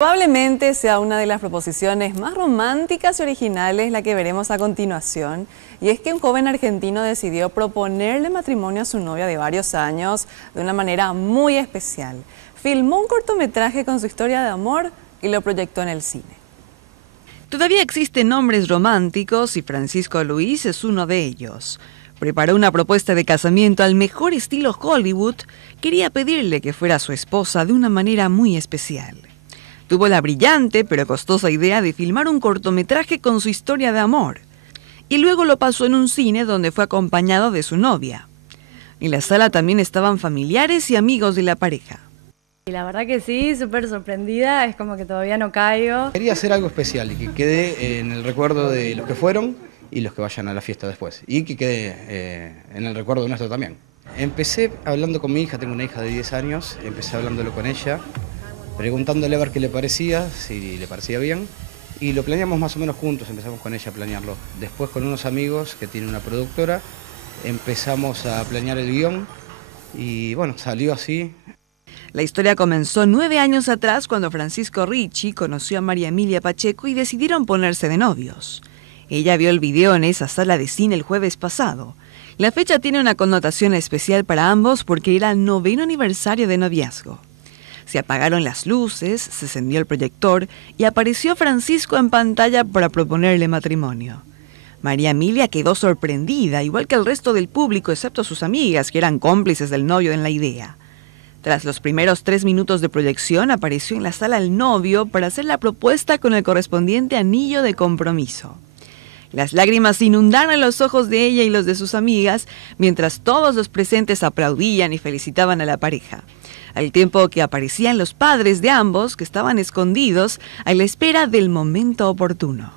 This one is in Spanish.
Probablemente sea una de las proposiciones más románticas y originales la que veremos a continuación, y es que un joven argentino decidió proponerle matrimonio a su novia de varios años de una manera muy especial. Filmó un cortometraje con su historia de amor y lo proyectó en el cine. Todavía existen hombres románticos y Francisco Luis es uno de ellos. Preparó una propuesta de casamiento al mejor estilo Hollywood. Quería pedirle que fuera su esposa de una manera muy especial. Tuvo la brillante pero costosa idea de filmar un cortometraje con su historia de amor. Y luego lo pasó en un cine donde fue acompañado de su novia. En la sala también estaban familiares y amigos de la pareja. Y la verdad que sí, súper sorprendida, es como que todavía no caigo. Quería hacer algo especial y que quede en el recuerdo de los que fueron y los que vayan a la fiesta después. Y que quede en el recuerdo nuestro también. Empecé hablando con mi hija, tengo una hija de 10 años, empecé hablándolo con ella, preguntándole a ver qué le parecía, si le parecía bien. Y lo planeamos más o menos juntos, empezamos con ella a planearlo. Después con unos amigos que tienen una productora, empezamos a planear el guión y bueno, salió así. La historia comenzó 9 años atrás cuando Francisco Ricci conoció a María Emilia Pacheco y decidieron ponerse de novios. Ella vio el video en esa sala de cine el jueves pasado. La fecha tiene una connotación especial para ambos porque era el 9º aniversario de noviazgo. Se apagaron las luces, se encendió el proyector y apareció Francisco en pantalla para proponerle matrimonio. María Emilia quedó sorprendida, igual que el resto del público, excepto sus amigas, que eran cómplices del novio en la idea. Tras los primeros 3 minutos de proyección, apareció en la sala el novio para hacer la propuesta con el correspondiente anillo de compromiso. Las lágrimas inundaron los ojos de ella y los de sus amigas, mientras todos los presentes aplaudían y felicitaban a la pareja, al tiempo que aparecían los padres de ambos que estaban escondidos a la espera del momento oportuno.